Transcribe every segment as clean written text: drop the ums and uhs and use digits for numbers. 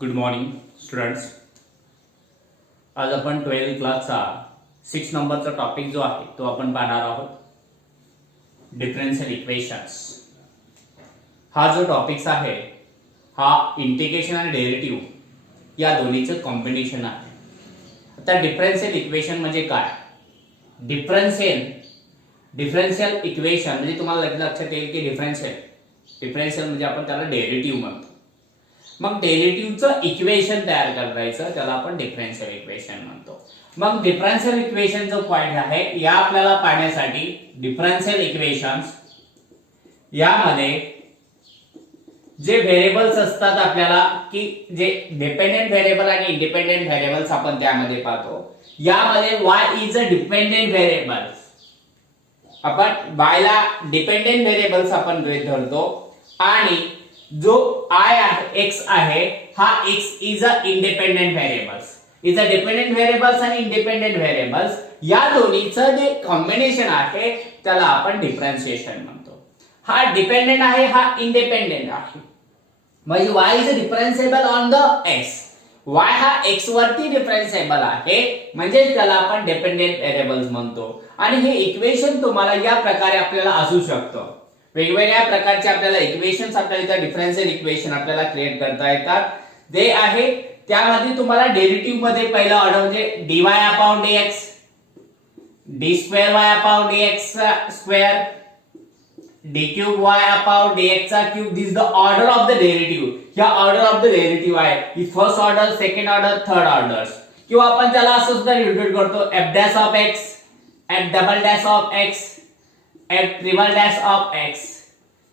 Good morning students. आज आपण 12th क्लासचा 6 नंबरचा टॉपिक जो आहे तो आपण पाहणार आहोत. डिफरन्शियल इक्वेशन्स हा जो टॉपिक्स आहे हा इंटिग्रेशन आणि डेरिव्हेटिव्ह या दोन्हीचं कॉम्बिनेशन आहे. आता डिफरन्शियल इक्वेशन म्हणजे काय? डिफरन्शियल इक्वेशन म्हणजे तुम्हाला लक्षात येईल की डिफरन्शियल म्हणजे आपण त्याला डेरिव्हेटिव्ह म्हणतो. मग डेरिव्हेटिव्हचं इक्वेशन तयार करायचं त्याला आपण डिफरन्शियल इक्वेशन म्हणतो. मग डिफरन्शियल इक्वेशन जो पॉइंट आहे या आपल्याला पाहण्यासाठी डिफरन्शियल इक्वेशन्स यामध्ये जे व्हेरिएबल्स असतात आपल्याला की जे डिपेंडेंट व्हेरिएबल आणि इंडिपेंडेंट व्हेरिएबल्स आपण त्यामध्ये पाहतो. यामध्ये y is a dependent variable. आपण y ला डिपेंडेंट व्हेरिएबल्स आपण गृहीत धरतो आणि जो I आहे x आहे हा x is a independent variables. Is a dependent variables आणि इंडिपेंडेंट व्हेरिएबल्स या दोन्हीचं जे कॉम्बिनेशन आहे त्याला आपण डिफरन्शिएशन म्हणतो. हा डिपेंडेंट आहे हा इंडिपेंडेंट आहे. म्हणजे y is differentiable on the x. y हा x वरती डिफरन्शिएबल आहे म्हणजे त्याला आपण डिपेंडेंट व्हेरिएबल्स म्हणतो. आणि हे इक्वेशन तुम्हाला या प्रकारे आपल्याला असू शकतं. वेगवेगळ्या प्रकारचे आपल्याला इक्वेशन्स आपल्याला इथे डिफरन्शियल इक्वेशन आपल्याला क्रिएट करता येतात. जे आहे त्यामध्ये तुम्हाला डेरिव्हेटिव्ह मध्ये पहिला ऑर्डर म्हणजे dy upon dx, d square y upon dx square, d cube y upon dx चा cube. This the order of the derivative. या ऑर्डर ऑफ द डेरिव्हेटिव्ह आहे ही first order, second order, third orders. किंवा आपण त्याला असं सुद्धा relate करतो f dash of x, f double dash of x, f triple dash of x.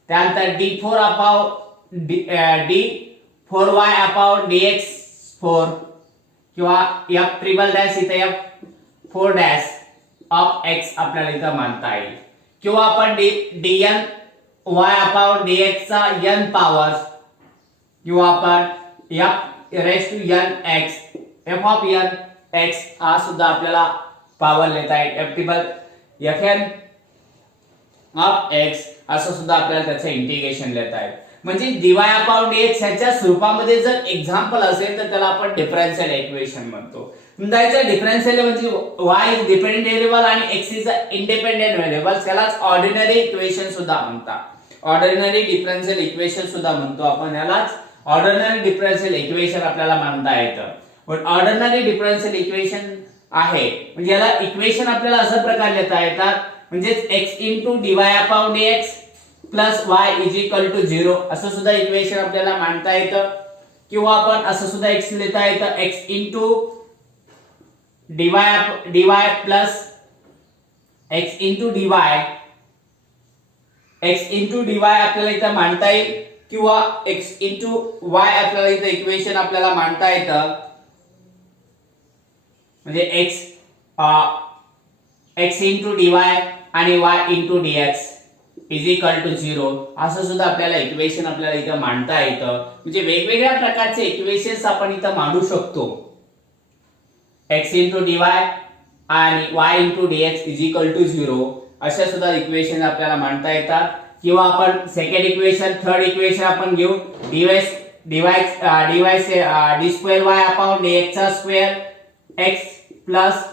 त्यानंतर d4 upon d4y upon dx 4 किंवा f ट्रिपल डॅश इथे f4 डॅश ऑफ x आपल्याला इथं मानता येईल. किंवा आपण dn y अपॉन dx चा n पॉवर किंवा आपण f raise to n x f of n x हा सुद्धा आपल्याला पॉवर लेता येईल. f triple fn of x असं सुद्धा आपल्याला त्याचं इंटिग्रेशन लेता येईल. म्हणजे dy अपॉन dx ह्याच्या स्वरूपामध्ये जर एक्झाम्पल असेल तर त्याला आपण डिफरन्शियल इक्वेशन म्हणतो. समजायचं डिफरन्शियल म्हणजे y इज डिपेंडेंट व्हेरिएबल आणि x is a independent variable. त्यालाच ऑर्डिनरी इक्वेशन सुद्धा म्हणतात. ऑर्डिनरी डिफरन्शियल इक्वेशन सुद्धा म्हणतो आपण यालाच. ऑर्डिनरी डिफरन्शियल इक्वेशन आपल्याला म्हणता येतं. पण ऑर्डिनरी डिफरन्शियल इक्वेशन आहे म्हणजे याला इक्वेशन आपल्याला अशा प्रकारे लिहिता येतात म्हणजे x into dy upon dx plus y is equal to 0 असं सुद्धा इक्वेशन आपल्याला मांडता येतं. किंवा आपण असं सुद्धा x लिहिता येतं x into dy plus x into dy आपल्याला इथं मांडता येईल. किंवा x इंटू y आपल्याला इथं इक्वेशन आपल्याला मांडता येतं म्हणजे x इंटू dy आणि y into dx is equal to 0 असं सुद्धा आपल्याला इक्वेशन आपल्याला इथं मांडता येतं. म्हणजे वेगवेगळ्या प्रकारचे इक्वेशन्स आपण इथं मांडू शकतो. x इंटू dy आणि y into dx is equal to 0 अशा सुद्धा इक्वेशन आपल्याला मांडता येतात. किंवा आपण सेकंड इक्वेशन, थर्ड इक्वेशन आपण घेऊ d square y upon dx चा square x plus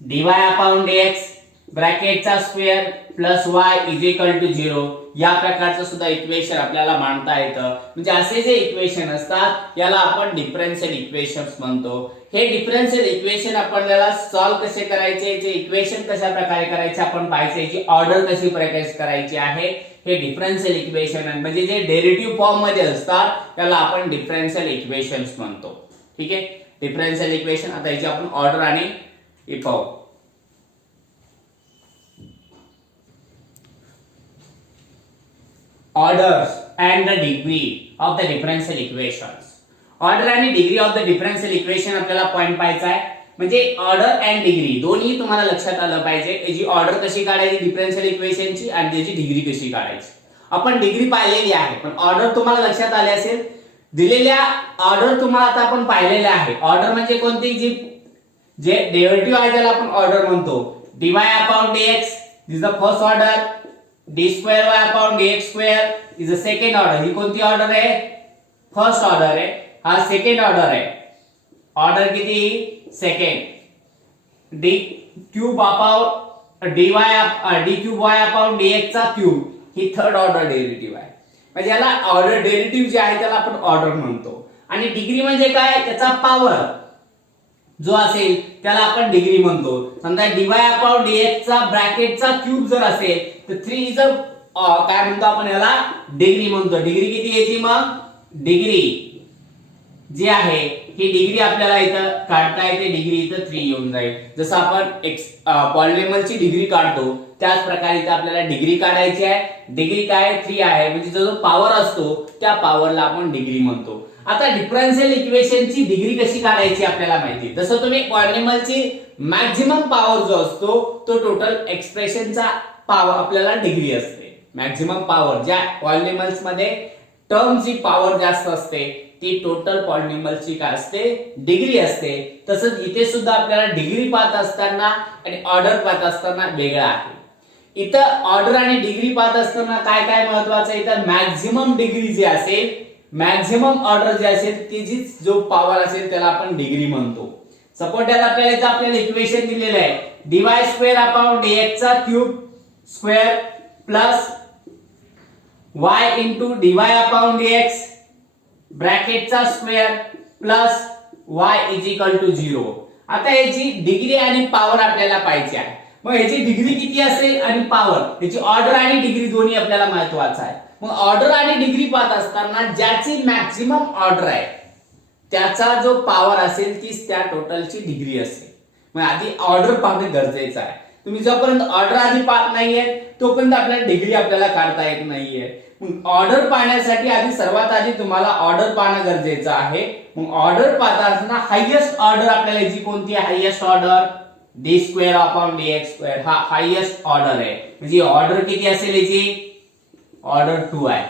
dy upon dx ब्रॅकेटचा square plus y is equal to 0 या प्रकारचं सुद्धा इक्वेशन आपल्याला मांडता येतं. म्हणजे असे जे इक्वेशन असतात याला आपण डिफरन्शियल इक्वेशन्स म्हणतो. हे डिफरन्शियल इक्वेशन आपल्याला सॉल्व्ह कसे करायचे, जे इक्वेशन कशा प्रकारे करायचे आपण पाहायचे, जी ऑर्डर कशी प्रकारे करायची आहे हे डिफरन्शियल इक्वेशन म्हणजे जे डेरिव्हेटिव्ह फॉर्म मध्ये असतात त्याला आपण डिफरन्शियल इक्वेशन्स म्हणतो. ठीक आहे. डिफरन्शियल इक्वेशन आता याची आपण ऑर्डर आणि पाहू. Orders and the degree of the differential equations. Order आणि degree of the differential equation आपल्याला पॉइंट पाहायचा आहे. म्हणजे ऑर्डर अँड डिग्री दोन्ही तुम्हाला लक्षात आलं पाहिजे. याची ऑर्डर कशी काढायची डिफरन्शियल इक्वेशनची आणि त्याची डिग्री कशी काढायची. आपण डिग्री पाहिलेली आहे पण ऑर्डर तुम्हाला लक्षात आले असेल. दिलेल्या ऑर्डर तुम्हाला आता आपण पाहिलेले आहे. ऑर्डर म्हणजे कोणती जी जे डेरिव्हेटिव्ह आहे त्याला आपण ऑर्डर म्हणतो. dy upon dx this the first order, d square y upon dx square is the second order. ही कोणती ऑर्डर आहे? फर्स्ट ऑर्डर आहे. हा सेकंड ऑर्डर आहे. ऑर्डर किती? Second. D cube upon d cube y upon dx चा cube ही third order derivative आहे. म्हणजे याला ऑर्डर डेरिव्हेटिव्ह जे आहे त्याला आपण ऑर्डर म्हणतो. आणि डिग्री म्हणजे काय? त्याचा पॉवर जो असेल त्याला आपण डिग्री म्हणतो. समजा dy अपॉन dx चा ब्रॅकेटचा क्यूब जर असेल तर 3 इज काय म्हणतो आपण याला? डिग्री म्हणतो. डिग्री किती याची? मग डिग्री जी आहे ही डिग्री आपल्याला इथं काढता येते. डिग्री इथं 3 येऊन जाईल. जसं आपण पॉलिनॉमियलची डिग्री काढतो त्याच प्रकारे इथं आपल्याला डिग्री काढायची आहे. डिग्री काय? 3 आहे. म्हणजे जो पॉवर असतो त्या पॉवरला आपण डिग्री म्हणतो. आता डिफरन्शियल इक्वेशनची डिग्री कशी काढायची आपल्याला माहिती. जसं तुम्ही पॉलिनॉमियलची मॅक्झिमम पॉवर जो असतो तो टोटल एक्सप्रेशनचा पॉवर आपल्याला डिग्री असते. मॅक्झिमम पॉवर ज्या पॉलिनॉमियल्स मध्ये टर्मची पॉवर जास्त असते ती टोटल पॉलिनॉमियलची काय असते? डिग्री असते. तसंच इथे सुद्धा आपल्याला डिग्री पाहत असताना आणि ऑर्डर पाहत असताना वेगळा आहे. इथं ऑर्डर आणि डिग्री पाहत असताना काय काय महत्वाचं आहे? इथं मॅक्झिमम डिग्री जी असेल, मॅक्झिमम ऑर्डर जे असेल त्याची जो पॉवर असेल त्याला आपण डिग्री म्हणतो. सपोज त्याला आपल्याला इक्वेशन दिलेलं आहे dy स्क्वेअर अपॉन dx चा cube square plus y into dy upon dx ब्रॅकेटचा square plus y is equal to 0. आता याची डिग्री आणि पॉवर आपल्याला पाहिजे आहे. मग याची डिग्री किती असेल आणि पॉवर याची ऑर्डर आणि डिग्री दोन्ही आपल्याला महत्वाचं आहे. मग ऑर्डर आणि डिग्री पाहत असताना ज्याची मॅक्झिमम ऑर्डर आहे त्याचा जो पॉवर असेल तीच त्या टोटलची डिग्री असेल. मग आधी ऑर्डर पाहणं गरजेचं आहे. तुम्ही जोपर्यंत ऑर्डर आधी पाहत नाहीये तोपर्यंत आपल्याला डिग्री आपल्याला काढता येत नाहीये. मग ऑर्डर पाहण्यासाठी आधी सर्वात आधी तुम्हाला ऑर्डर पाहणं गरजेचं आहे. मग ऑर्डर पाहता असताना हायेस्ट ऑर्डर आपल्याला याची कोणती आहे? Highest order D square upon dx square हा हायेस्ट ऑर्डर आहे. म्हणजे ऑर्डर किती असेल याची? ऑर्डर 2 आहे.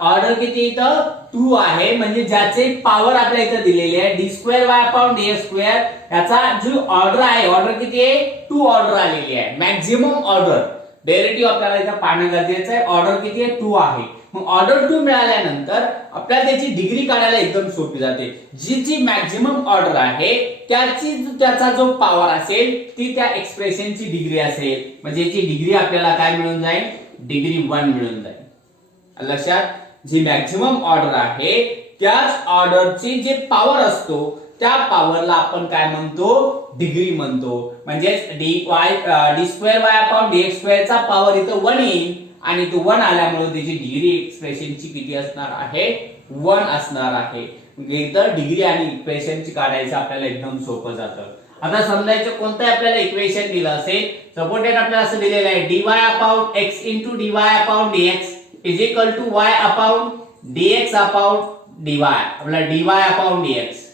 ऑर्डर किती इथं? 2 आहे. म्हणजे ज्याचे पॉवर आपल्या इथं दिलेली आहे D square Y upon dx square याचा जो ऑर्डर आहे ऑर्डर किती आहे? 2 ऑर्डर आलेली आहे. मॅक्झिमम ऑर्डर डेरिव्हेटिव्ह आपल्याला इथं पाहणं गरजेचं आहे. ऑर्डर किती आहे? 2 आहे. मग ऑर्डर 2 मिळाल्यानंतर आपल्याला त्याची डिग्री काढायला एकदम सोपी जाते. जी मॅक्झिमम ऑर्डर आहे त्याचा जो पॉवर असेल ती त्या एक्सप्रेशनची डिग्री असेल. म्हणजे याची डिग्री आपल्याला काय मिळून जाईल? डिग्री 1 मिळून जाईल. लक्षात, जी मॅक्झिमम ऑर्डर आहे त्याच ऑर्डरची जे पॉवर असतो त्या पॉवरला आपण काय म्हणतो? डिग्री म्हणतो. म्हणजे D square Y upon dx square चा पॉवर इथं 1 येईल आणि तो 1 आल्यामुळे त्याची डिग्री एक्सप्रेशनची किती असणार आहे? 1 असणार आहे. इथं डिग्री आणि इक्वेशनची काढायचं आपल्याला एकदम सोपं जातं. आता समजायचं कोणतं आपल्याला इक्वेशन दिलं असेल. सपोर्टेड आपल्याला असं दिलेलं आहे dy upon x into dy upon dx is equal to y upon dx upon dy. आपला dy अपॉन dx.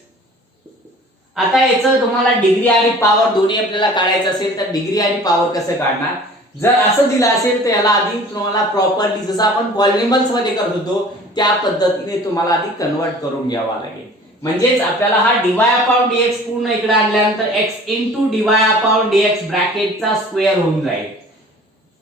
आता याचं तुम्हाला डिग्री आणि पॉवर दोन्ही आपल्याला काढायचं असेल तर डिग्री आणि पॉवर कसं काढणार? जर असं दिलं असेल तर याला आधी तुम्हाला प्रॉपरली जसं आपण पॉलिनॉमियल्स मध्ये करत होतो त्या पद्धतीने तुम्हाला आधी कन्वर्ट करून घ्यावा लागेल. म्हणजेच आपल्याला हा dy अपॉन dx पूर्ण इकडे आणल्यानंतर x into dy upon dx ब्रॅकेटचा स्क्वेअर होऊन जाईल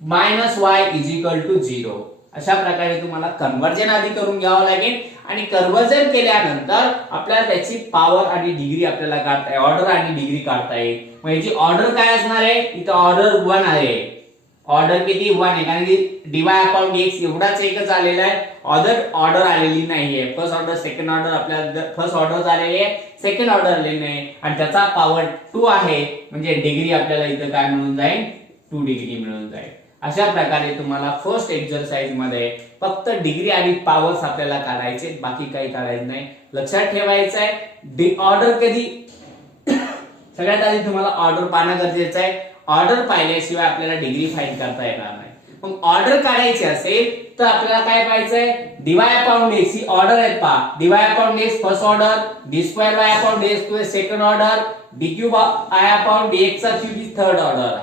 minus y is equal to 0. अशा प्रकारे तुम्हाला कन्वर्जन आधी करून घ्यावं लागेल आणि कन्वर्जन केल्यानंतर आपल्याला त्याची पॉवर आणि डिग्री आपल्याला काढता येईल. ऑर्डर आणि डिग्री काढता येईल. मग याची ऑर्डर काय असणार आहे? इथं ऑर्डर 1 आहे. ऑर्डर किती? 1 आहे. कारण की dy अपॉन dx एवढाच एकच आलेला आहे. ऑर्डर आलेली नाहीये. फर्स्ट ऑर्डर सेकंड ऑर्डर आपल्याला फर्स्ट ऑर्डर आलेली आहे, सेकंड ऑर्डर आलेली नाही आणि त्याचा पॉवर 2 आहे. म्हणजे डिग्री आपल्याला इथं काय मिळून जाईल? 2 डिग्री मिळून जाईल. अशा प्रकारे तुम्हाला फर्स्ट एक्सरसाइज मध्ये फक्त डिग्री आणि पॉवर्स आपल्याला काढायचे, बाकी काही काढायचं नाही. लक्षात ठेवायचं आहे ऑर्डर कधी सगळ्यात आधी तुम्हाला ऑर्डर पाहणं गरजेचं आहे. ऑर्डर पाहिल्याशिवाय आपल्याला डिग्री फाइंड करता येणार नाही. मग ऑर्डर काढायची असेल तर आपल्याला काय पाहिजे? dy अपॉन dx ही ऑर्डर आहेत पहा. dy upon dx first order, d square y upon dx square second order, d cube y upon dx चा क्यूब ही थर्ड ऑर्डर.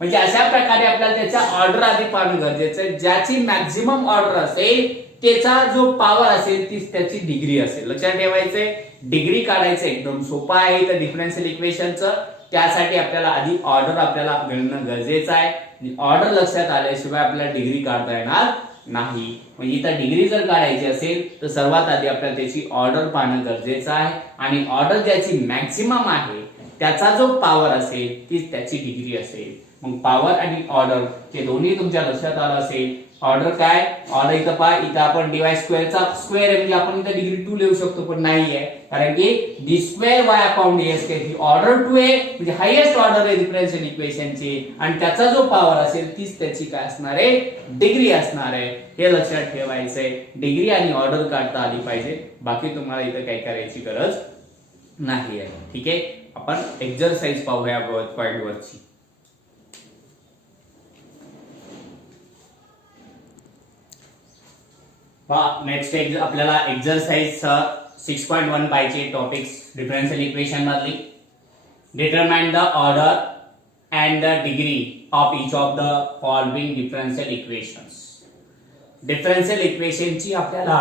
म्हणजे अशा प्रकारे आपल्याला त्याचा ऑर्डर आधी पाहणं गरजेचं आहे. ज्याची मॅक्झिमम ऑर्डर असेल त्याचा जो पॉवर असेल तीच त्याची डिग्री असेल. लक्षात ठेवायचंय. डिग्री काढायचं एकदम सोपं आहे तर डिफरन्शियल इक्वेशनचं. त्यासाठी आपल्याला आधी ऑर्डर आपल्याला मिळणं गरजेचं आहे. ऑर्डर लक्षात आल्याशिवाय आपल्याला डिग्री काढता येणार नाही. म्हणजे इथं डिग्री जर काढायची असेल तर सर्वात आधी आपल्याला त्याची ऑर्डर पाहणं गरजेचं आहे आणि ऑर्डर ज्याची मॅक्झिमम आहे त्याचा जो पॉवर असेल तीच त्याची डिग्री असेल. मग पॉवर आणि ऑर्डर हे दोन्ही तुमच्या लक्षात आलं असेल. ऑर्डर काय, ऑर्डर इथं पहा, इथं आपण dy स्क्वेअरचा स्क्वेअर आहे म्हणजे आपण इथं डिग्री 2 लिहू शकतो, पण नाही आहे कारण की d square y upon ds ही ऑर्डर 2 आहे म्हणजे हायेस्ट ऑर्डर आहे डिफरन्शियल इक्वेशनची आणि त्याचा जो पॉवर असेल तीच त्याची काय असणार आहे, डिग्री असणार आहे. हे लक्षात ठेवायचंय. डिग्री आणि ऑर्डर काढता आली पाहिजे, बाकी तुम्हाला इथं काही करायची गरज नाही आहे. ठीक आहे, आपण एक्सरसाइज पाहूया पॉइंट वरची. नेक्स्ट आपल्याला एक्सरसाइज 6.1 पाहिजे. टॉपिक्स डिफरन्शियल इक्वेशन मधली. Determine the order and the degree of each of the following differential equations. Differential इक्वेशनची आपल्याला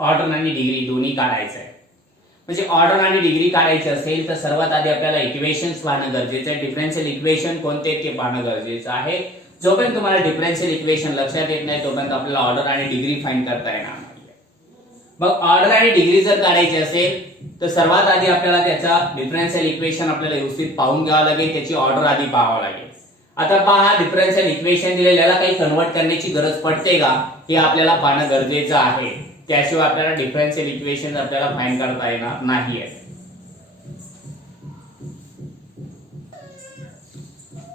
ऑर्डर आणि डिग्री दोन्ही काढायचं आहे. म्हणजे ऑर्डर आणि डिग्री काढायची असेल तर सर्वात आधी आपल्याला इक्वेशन्स पाहणं गरजेचं आहे. डिफरन्शियल इक्वेशन कोणते ते पाहणं गरजेचं आहे. जोपर्यंत तुम्हाला डिफरन्शियल इक्वेशन लक्षात येत नाही तोपर्यंत आपल्याला ऑर्डर आणि डिग्री फाइंड करता येणार नाही. मग ऑर्डर आणि डिग्री जर काढायची असेल तर सर्वात आधी आपल्याला त्याचा डिफरन्शियल इक्वेशन आपल्याला व्यवस्थित पाहून घ्यावं लागेल, त्याची ऑर्डर आधी पाहावं लागेल. आता पहा, डिफरन्शियल इक्वेशन दिलेल्याला काही कन्वर्ट करण्याची गरज पडते का हे आपल्याला पाहणं गरजेचं आहे. त्याशिवाय आपल्याला डिफरन्शियल इक्वेशन आपल्याला फाइंड करता येणार नाहीये.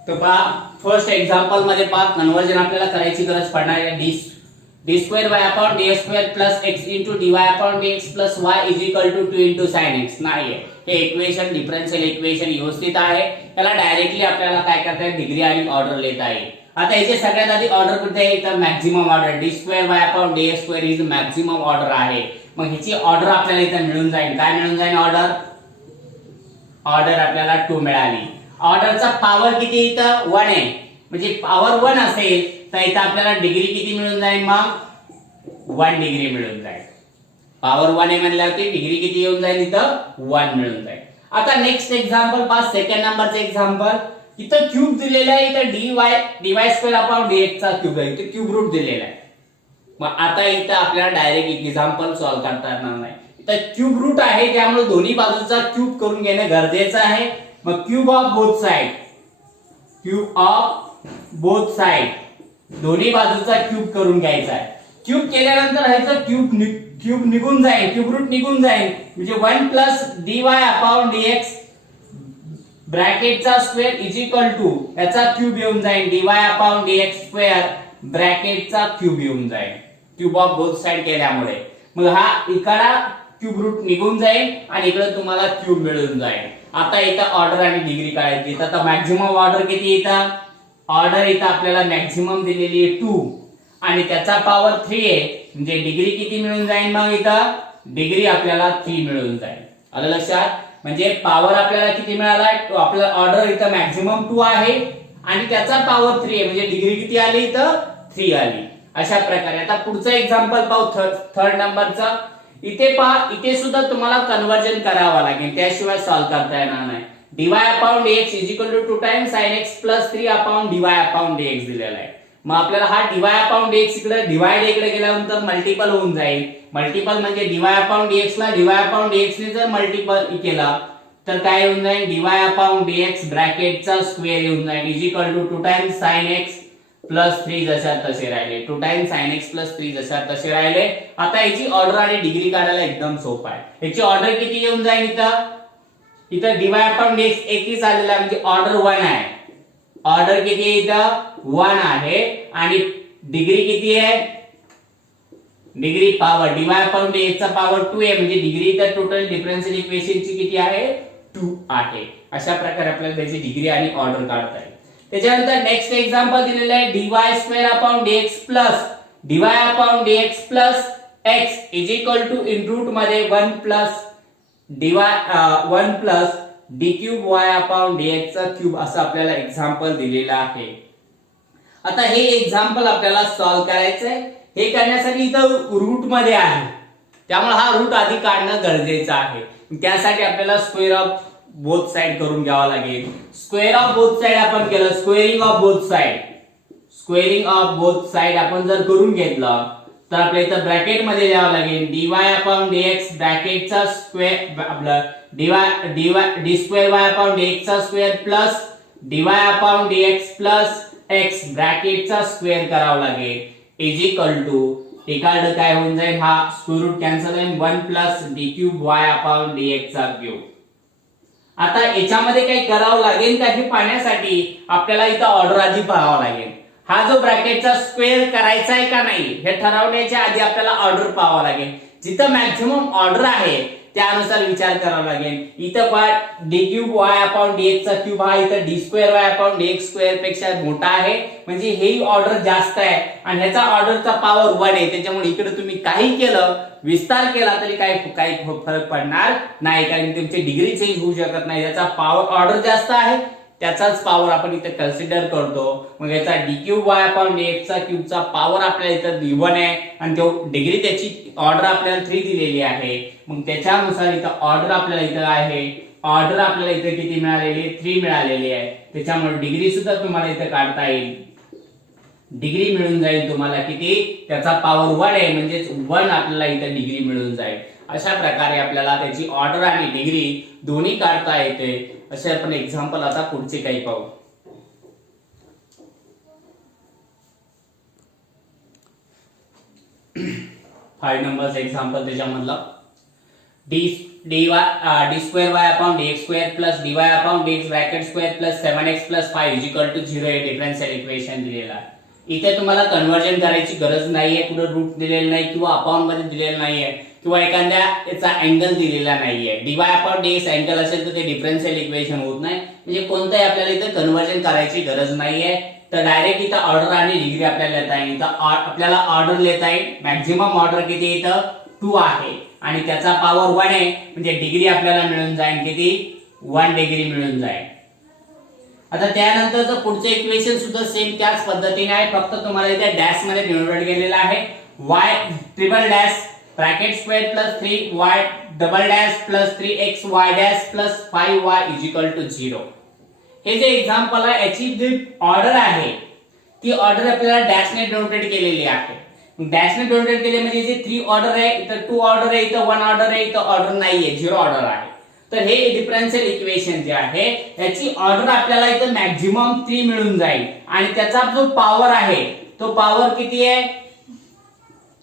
तर पहा, फर्स्ट एक्झाम्पल मध्ये पहा, कन्वर्जन आपल्याला करायची गरज पडणार आहे. d square y upon d square plus x into dy upon dx plus y is equal to 2 into sin x नाही आहे. हे इक्वेशन डिफरन्शियल इक्वेशन व्यवस्थित आहे. याला डायरेक्टली आपल्याला काय करता येईल, डिग्री आणि ऑर्डर लिहिता येईल. आता याचे सगळ्यात आधी ऑर्डर कुठे आहे, तर maximum order d square y upon d square is maximum order आहे. मग ह्याची ऑर्डर आपल्याला इथे मिळून जाईल. काय मिळून जाईल ऑर्डर, ऑर्डर आपल्याला 2 मिळाली. ऑर्डरचा पॉवर किती इथं 1 आहे म्हणजे पॉवर 1 असेल तर इथं आपल्याला डिग्री किती मिळून जाईल, मग 1 डिग्री मिळून जाईल. पॉवर 1 आहे म्हणल्यावरती डिग्री किती येऊन जाईल, इथं 1 मिळून जाईल. आता नेक्स्ट एक्झाम्पल पहा, सेकंड नंबरचं एक्झाम्पल. इथं क्यूब दिलेला आहे, इथं dy स्क्वेअर अपॉन dx चा क्यूब आहे, इथं क्यूब रूट दिलेला आहे. मग आता इथं आपल्याला डायरेक्ट एक्झाम्पल सॉल्व्ह करता येणार नाही. इथं क्यूब रूट आहे त्यामुळे दोन्ही बाजूचा क्यूब करून घेणं गरजेचं आहे. मग cube of both side, cube of both side दोन्ही बाजूचा क्यूब करून घ्यायचा आहे. क्यूब केल्यानंतर ह्याचं क्यूब निघून जाईल, क्यूब रूट निघून जाईल म्हणजे 1 प्लस dy अपॉन dx ब्रॅकेटचा स्क्वेअर इज इक्वल टू याचा क्यूब येऊन जाईल dy अपॉन dx स्क्वेअर ब्रॅकेटचा क्यूब येऊन जाईल क्यूब ऑफ बोथ साइड केल्यामुळे. मग हा इकडा क्यूब रूट निघून जाईल आणि इकडे तुम्हाला क्यूब मिळून जाईल. आता इथं ऑर्डर आणि डिग्री काढायची. आता मॅक्झिमम ऑर्डर किती येतं, ऑर्डर इथं आपल्याला मॅक्झिमम दिलेली आहे 2 आणि त्याचा पॉवर 3 आहे म्हणजे डिग्री किती मिळून जाईल, मग इथं डिग्री आपल्याला 3 मिळून जाईल. आलं लक्षात, म्हणजे पॉवर आपल्याला किती मिळाला, आपला ऑर्डर इथं मॅक्झिमम 2 आहे आणि त्याचा पॉवर 3 आहे म्हणजे डिग्री किती आली, इथं 3 आली. अशा प्रकारे आता पुढचं एक्झाम्पल पाहू, थर्ड नंबरचा. इथे पहा, इथे सुद्धा तुम्हाला कन्वर्जन करावं लागेल, त्याशिवाय सॉल्व्ह करता येणार नाही. dy upon dx is equal to 2 times sin x plus 3 upon dy upon dx दिलेला आहे. मग आपल्याला हा dy अपॉन dx इकडे डिवाइड इकडे गेल्यानंतर मल्टिपल होऊन जाईल. मल्टिपल म्हणजे dy अपॉन dx ला dy अपॉन dx ने जर मल्टिपल केला तर काय येऊन जाईल, dy अपॉन dx ब्रॅकेटचा स्क्वेअर येऊन जाईल is equal to 2 times sin x plus 3 जशा तसे राहिले. 2 टाइम्स sin x प्लस 3 जशा तसे राहिले. आता याची ऑर्डर आणि डिग्री काढायला एकदम सोपं आहे. याची ऑर्डर किती येऊन जाईल, इथं dy अपॉन dx एकच आलेला आहे म्हणजे ऑर्डर 1 आहे. ऑर्डर किती आहे, इथं 1 आहे आणि डिग्री किती आहे, degree power dy upon dx चा पॉवर 2 आहे म्हणजे डिग्री इथं टोटल डिफरन्शियल इक्वेशनची किती आहे, 2 आहे. अशा प्रकारे आपल्याला त्याची डिग्री आणि ऑर्डर काढता येईल. त्याच्यानंतर नेक्स्ट एक्झाम्पल दिलेलं आहे dy square upon dx plus dy upon dx plus x is equal to in root मध्ये 1 plus d cube y upon dx चा क्यूब असं आपल्याला एक्झाम्पल दिलेलं आहे. आता हे एक्झाम्पल आपल्याला सॉल्व्ह करायचं आहे. हे करण्यासाठी इथं रूट मध्ये आहे त्यामुळे हा रूट आधी काढणं गरजेचं आहे. त्यासाठी आपल्याला स्क्वेअर ऑफ बोथ साइड करून घ्यावा लागेल. स्क्वेअर ऑफ बोथ साइड आपण केलं, squaring of both side squaring of both side आपण जर करून घेतलं तर आपल्याला इथं ब्रॅकेट मध्ये लिहावं लागेल dy/dx ब्रॅकेटचा स्क्वेअर आपलं dy d2y dx चा square plus dy/dx plus x ब्रॅकेटचा स्क्वेअर करावा लागेल इज इक्वल टू इकडे काय होऊन जाईल हा स्क्वेअर रूट कॅन्सल होईल 1 प्लस d3y/dx चा क्यूब. आता याच्यामध्ये काही करावं लागेल का हे पाहण्यासाठी आपल्याला इथं ऑर्डर आधी पाहावं लागेल. हा जो ब्रॅकेटचा स्क्वेअर करायचा आहे का नाही हे ठरवण्याच्या आधी आपल्याला ऑर्डर पाहावं लागेल. जिथं मॅक्झिमम ऑर्डर आहे त्यानुसार विचार करावा लागेल. इथं पार्ट d3y/dx चा क्यूब हा इथं d2y/dx स्क्वेअर पेक्षा मोठा आहे म्हणजे हेही ऑर्डर जास्त आहे आणि ह्याचा ऑर्डरचा पॉवर 1 आहे. त्याच्यामुळे इकडे तुम्ही काही केलं विस्तार केला तरी काही फरक पडणार नाही कारण तुमची डिग्री चेंज होऊ शकत नाही. याचा पॉवर ऑर्डर जास्त आहे त्याचाच पॉवर आपण इथे कन्सिडर करतो. मग याचा d3y/dx चा क्यूबचा पॉवर आपल्याला इथं 1 आहे आणि तो डिग्री त्याची ऑर्डर आपल्याला 3 दिलेली आहे. मग त्याच्यानुसार इथं ऑर्डर आपल्याला इथं आहे ऑर्डर आपल्याला इथे किती मिळालेली आहे 3 मिळालेली आहे. त्याच्यामुळे डिग्री सुद्धा तुम्हाला इथे काढता येईल. डिग्री मिळून जाईल तुम्हाला किती त्याचा पॉवर 1 आहे म्हणजेच 1 आपल्याला इथे डिग्री मिळून जाईल. अशा प्रकारे आपल्याला त्याची ऑर्डर आणि डिग्री दोन्ही काढता येते. असे आपण एक्झाम्पल आता पुढचे काही पाहू. फाइव नंबर्स एक्झाम्पल त्याच्यामधलं d2y/dx square plus dy/dx bracket square plus 7x plus 5 is equal to 0 हे डिफरन्शियल इक्वेशन दिलेलं आहे. इथे तुम्हाला कन्वर्जन करायची गरज नाहीये. कुठे रूट दिलेलं नाही किंवा अपॉन मध्ये दिलेलं नाहीये किंवा एखाद्या याचा अँगल दिलेला नाहीये. dy/dx अँगल असेल तर ते डिफरन्शियल इक्वेशन होत नाही म्हणजे कोणताही आपल्याला इथे कन्वर्जन करायची गरज नाहीये. तर डायरेक्ट इथं ऑर्डर आणि डिग्री आपल्याला लिहिता येईल. इथं आपल्याला ऑर्डर लिहिता येईल. मॅक्झिमम ऑर्डर किती इथं 2 आहे आणि त्याचा पॉवर 1 आहे म्हणजे डिग्री आपल्याला मिळून जाईल किती 1 डिग्री मिळून जाईल. आता त्यानंतरचं पुढचं इक्वेशन सुद्धा सेम त्याच पद्धतीने आहे फक्त तुम्हाला इथे डॅश मध्ये डिनोटेड केलेला आहे. y triple dash bracket square plus 3y double dash plus 3xy dash plus 5y is equal to 0. हे जे एक्झाम्पल आहे याची जी ऑर्डर आहे ती ऑर्डर आपल्याला डॅशने डिनोटेड केलेली आहे. डॅशने डिनोटेड केले म्हणजे जे 3 ऑर्डर आहे इथं 2 ऑर्डर आहे इथं 1 ऑर्डर आहे इथं ऑर्डर नाहीये 0 ऑर्डर आहे. तर हे डिफरन्शियल इक्वेशन जे आहे याची ऑर्डर आपल्याला इथं मॅक्झिमम 3 मिळून जाईल आणि त्याचा जो पॉवर आहे तो पॉवर किती आहे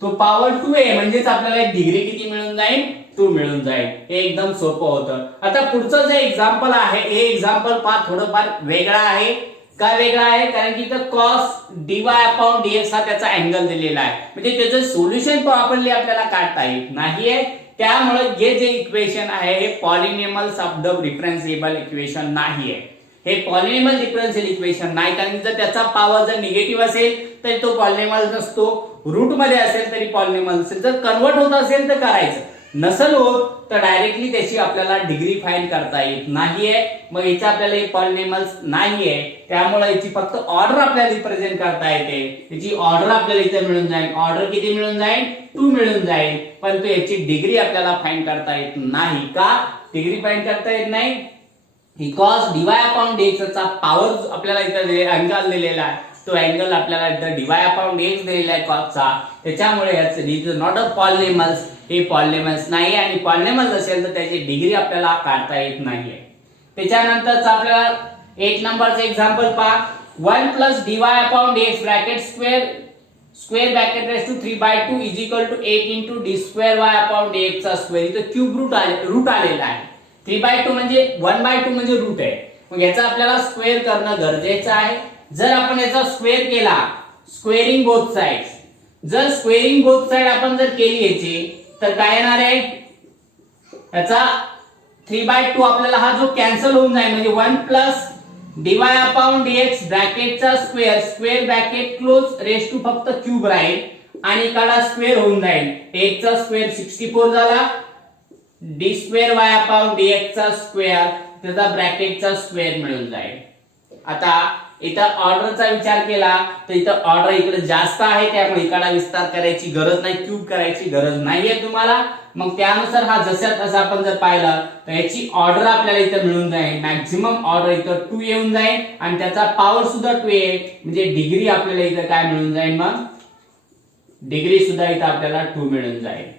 तो पॉवर 2 आहे म्हणजेच आपल्याला डिग्री किती मिळून जाईल 2 मिळून जाईल. हे एकदम सोपं होतं. आता पुढचं जे एक्झाम्पल आहे हे एक्झाम्पल थोडंफार वेगळा आहे. का वेगळा आहे कारण की इथं cos dy/dx हा त्याचा अँगल दिलेला आहे म्हणजे त्याचं सोल्युशन प्रॉपरली आपल्याला काढता येत नाहीये. त्यामुळे जे इक्वेशन आहे हे पॉलिनॉमियल ऑफ द डिफरन्शिएबल इक्वेशन नाहीये. हे पॉलिनॉमियल डिफरन्शियल इक्वेशन नाही कारण जर त्याचा पॉवर जर निगेटिव्ह असेल तर तो पॉलिनॉमियल नसतो. रूट मध्ये असेल तरी पॉलिनॉमियल असेल. जर कन्वर्ट होत असेल तर करायचं नसेल होत तर डायरेक्टली त्याची आपल्याला डिग्री फाइंड करता येत नाहीये. मग याचा आपल्याला एक पॉलिनॉमियल नाहीये त्यामुळे याची फक्त ऑर्डर आपल्याला रिप्रेझेंट करता येते. याची ऑर्डर आपल्याला इथे मिळून जाईल. ऑर्डर किती मिळून जाईल 2 मिळून जाईल परंतु याची डिग्री आपल्याला फाइंड करता येत नाही. का डिग्री फाइंड करता येत नाही बिकॉज dy/dx चा पॉवर आपल्याला इथे अँगल दिलेला आहे तो अँगल आपल्याला इथे dy/dx दिलेला आहे cosचा. त्याच्यामुळे याचं इज नॉट अ पॉलिनॉमियल हे पॉलिनॉमियल नाही आणि पॉलिनॉमियल असेल तर त्याची डिग्री आपल्याला काढता येत नाहीये. त्याच्यानंतरच आपल्याला 8 नंबरचं एक्झाम्पल पहा 1 plus dy/dx bracket square bracket raise to 3/2 is equal to 8 into d2y/dx चा स्क्वेअर. इथं क्यूब रूट आलेला आहे. 3/2 म्हणजे 1/2 म्हणजे रूट आहे. मग याचा आपल्याला स्क्वेअर करणं गरजेचं आहे. जर आपण याचा स्क्वेअर केला स्क्वेअरिंग बोथ साइड्स जर स्क्वेअरिंग बोथ साइड आपण जर केली याची तर काय येणार आहे याचा 3/2 आपल्याला हा जो कॅन्सल होऊन जाईल म्हणजे 1 प्लस dy/dx ब्रॅकेटचा square bracket close raise to फक्त क्यूब राहील आणि इकडे स्क्वेअर होऊन जाईल. 8 चा स्क्वेअर 64 झाला d2y/dx चा स्क्वेअर त्याचा ब्रॅकेटचा स्क्वेअर मिळून जाईल. आता इथं ऑर्डरचा विचार केला तर इथं ऑर्डर इकडे जास्त आहे, त्यामुळे इकडे विस्तार करायची गरज नाही, क्यूब करायची गरज नाहीये तुम्हाला. मग त्यानुसार हा जसा तसा आपण जर पाहिलं तर याची ऑर्डर आपल्याला इथं मिळून जाईल. मॅक्झिमम ऑर्डर इथं 2 येऊन जाईल आणि त्याचा पॉवर सुद्धा 2 येईल, म्हणजे डिग्री आपल्याला इथं काय मिळून जाईल, मग डिग्री सुद्धा इथं आपल्याला 2 मिळून जाईल.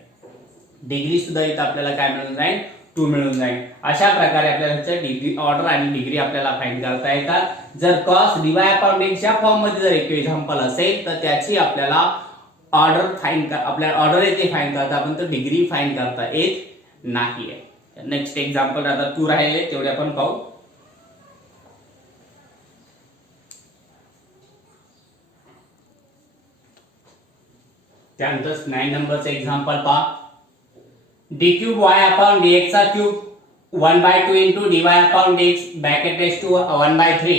डिग्री सुद्धा इथं आपल्याला काय मिळून जाईल, 2 मिळून जाईल. अशा प्रकारे आपल्याला डिग्री ऑर्डर आणि डिग्री आपल्याला फाइंड करता येतात. जर कॉस डिवाय अपॉन एक्स या फॉर्म मध्ये जर एक एक्झाम्पल असेल तर त्याची आपल्याला ऑर्डर फाइंड आपल्याला ऑर्डर येते फाइंड करता, आपण तर डिग्री फाइंड करता येत नाहीये. नेक्स्ट एक्झाम्पल आता 2 राहिले तेवढे आपण पाहू. त्यानंतर 9 नंबरचं एक्झाम्पल पहा. D cube y upon dx चा cube 1/2 into dy upon dx bracket raise to 1/3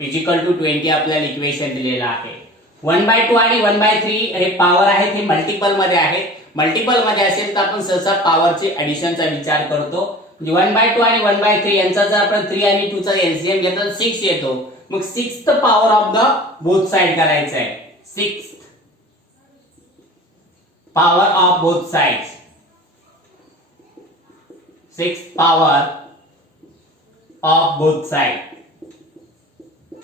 is equal to 20 आपल्याला इक्वेशन दिलेलं आहे. 1/2 आणि 1/3 हे पॉवर आहेत, हे मल्टिपल मध्ये आहेत. मल्टिपल मध्ये असेल तर आपण सहसा पॉवरचे ऍडिशनचा विचार करतो. म्हणजे 1/2 आणि 1/3 यांचा जर आपण 3 आणि 2 चा एलसीएम घेतला तर 6 येतो. मग 6th power of the both side करायचं आहे. 6th power of both sides, 6th power of both side,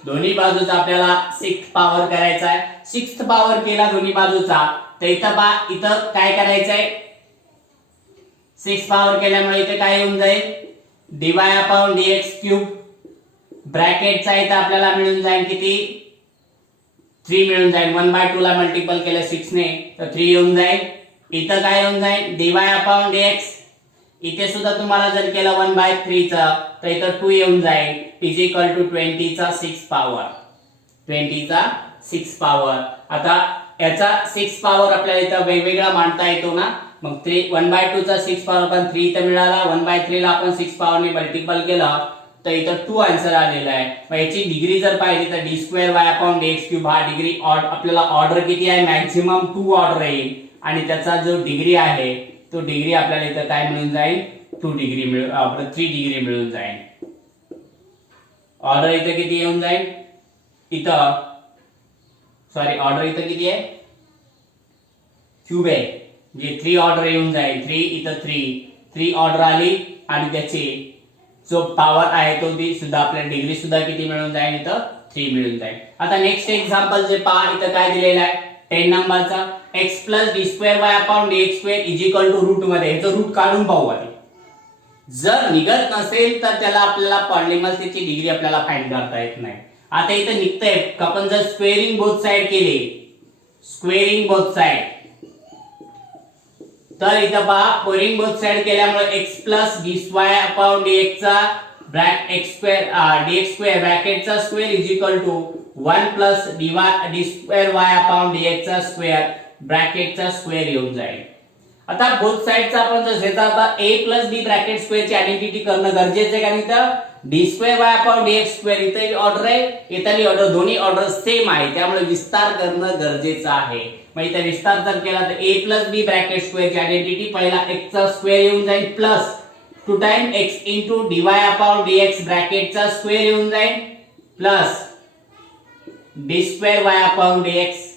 दोन्ही बाजूचा आपल्याला 6th पॉवर करायचा आहे. 6th पॉवर केला दोन्ही बाजूचा तर इथं काय करायचंय, 6 पॉवर केल्यामुळे इथे काय येऊन जाईल, dy अपॉन dx क्यूब ब्रॅकेटचा इथं आपल्याला मिळून जाईल किती, 3 मिळून जाईल. 1/2 ला मल्टिपल केलं 6 ने तर 3 येऊन जाईल. इथं काय येऊन जाईल, dy अपॉन dx. इथे सुद्धा तुम्हाला जर केलं 1/3 चा तर इथं 2 येऊन जाईल इज इक्वल टू 20 चा 6 पॉवर, 20 चा 6 पॉवर. आता याचा 6 पॉवर आपल्याला इथं वेगवेगळा मांडता येतो ना. मग 1/2 चा 6 पॉवर पण 3 इथं मिळाला. 1/3 ला आपण 6 पॉवर ने मल्टिपल केलं तर इथं 2 आन्सर आलेला आहे. मग याची डिग्री जर पाहिली तर d²y/dx क्यूब हा डिग्री आपल्याला ऑर्डर किती आहे, मॅक्झिमम 2 ऑर्डर येईल आणि त्याचा जो डिग्री आहे तो डिग्री आपल्याला इथं काय मिळून जाईल, 2 डिग्री मिळून आपलं 3 डिग्री मिळून जाईल. ऑर्डर इथं किती येऊन जाईल, इथं सॉरी ऑर्डर इथं किती आहे, क्यूब आहे म्हणजे 3 ऑर्डर येऊन जाईल. 3 इथं 3 ऑर्डर आली आणि त्याची जो पॉवर आहे तो ती सुद्धा आपल्याला डिग्री सुद्धा किती मिळून जाईल, इथं 3 मिळून जाईल. आता नेक्स्ट एक्झाम्पल जे पहा, इथं काय दिलेलं आहे 10 नंबरचा, x plus d²y upon dx² is equal to root मध्ये. याचं रूट काढून पाहू आधी. जर निघत नसेल तर त्याला आपल्याला पॉलिनॉमियलची डिग्री आपल्याला फाइंड करता येत नाही. आता इथं निघतंय आपण जर स्क्वेअरिंग बोथ साइड केले, स्क्वेअरिंग बोथ साइड, तर इथं पहा स्क्वेअरिंग बोथ साइड केल्यामुळे x plus dy upon dx चा dx² ब्रॅकेटचा square is equal to 1 plus d²y upon dx चा स्क्वेअर ब्रॅकेटचा स्क्वेअर येऊन जाईल. आता बोथ साइडचा आपण जर घेता आता a प्लस b ब्रॅकेट स्क्वेअरची आयडेंटिटी करणं गरजेचं आहे, कारण इथं d²y अपॉन dx स्क्वेअर इथे ऑर्डर आहे, इथली ऑर्डर, दोन्ही ऑर्डर सेम आहे, त्यामुळे विस्तार करणं गरजेचं आहे. मग इथे विस्तार जर केला तर a प्लस b ब्रॅकेट स्क्वेअरची आयडेंटिटी पहिला x चा स्क्वेअर येऊन जाईल plus 2 time x into dy upon dx ब्रॅकेटचा स्क्वेअर येऊन जाईल plus d²y upon dx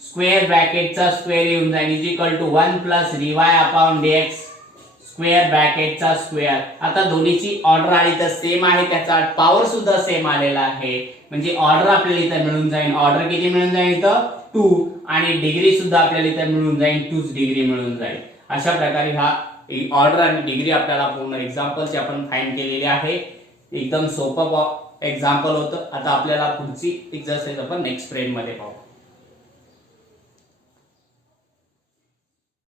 square ब्रॅकेटचा स्क्वेअर येऊन जाईल is equal to 1 plus dy upon dx square ब्रॅकेटचा स्क्वेअर. आता दोन्हीची ऑर्डर आली तर सेम आहे, त्याचा पॉवर सुद्धा सेम आलेला आहे, म्हणजे ऑर्डर आपल्याला इथं मिळून जाईल. ऑर्डर किती मिळून जाईल, इथं 2, आणि डिग्री सुद्धा आपल्याला इथं मिळून जाईल, 2 डिग्री मिळून जाईल. अशा प्रकारे हा ऑर्डर आणि डिग्री आपल्याला पूर्ण एक्झाम्पलची आपण फाइंड केलेली आहे. एकदम सोपं एक्झाम्पल होतं. आता आपल्याला पुढची एक्सरसाइज आपण नेक्स्ट फ्रेम मध्ये पाहू.